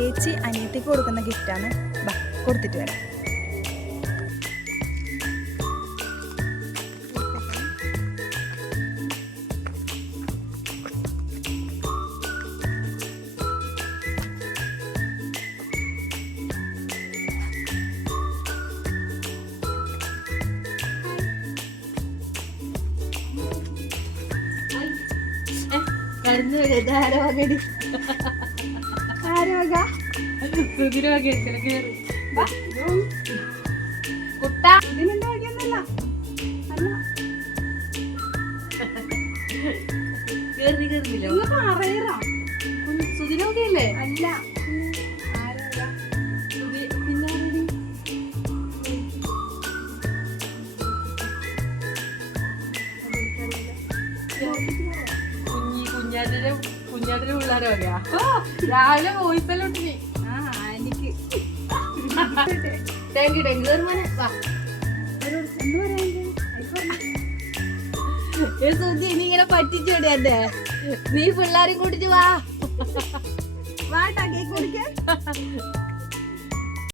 ഏച്ചി അനിയത്തിക്ക് കൊടുക്കുന്ന ഗിഫ്റ്റാണ്. ബാ കൊടുത്തിട്ട് വരാം. സുധിനോക്കെയല്ലേ? അല്ല കുഞ്ഞാട്ടിന്റെ പിള്ളേരെ വകയാ. രാവിലെ വോയിസെല്ലാം ഉണ്ട്. എനിക്ക് ടാങ്ക് തീർമാനെ വാ. സുധി നീ ഇങ്ങനെ പറ്റിച്ചോടി എന്റെ. നീ പിള്ളേരും കൂട്ടിട്ട് വാ. വാട്ടാ കേക്ക് കുടിക്കാൻ.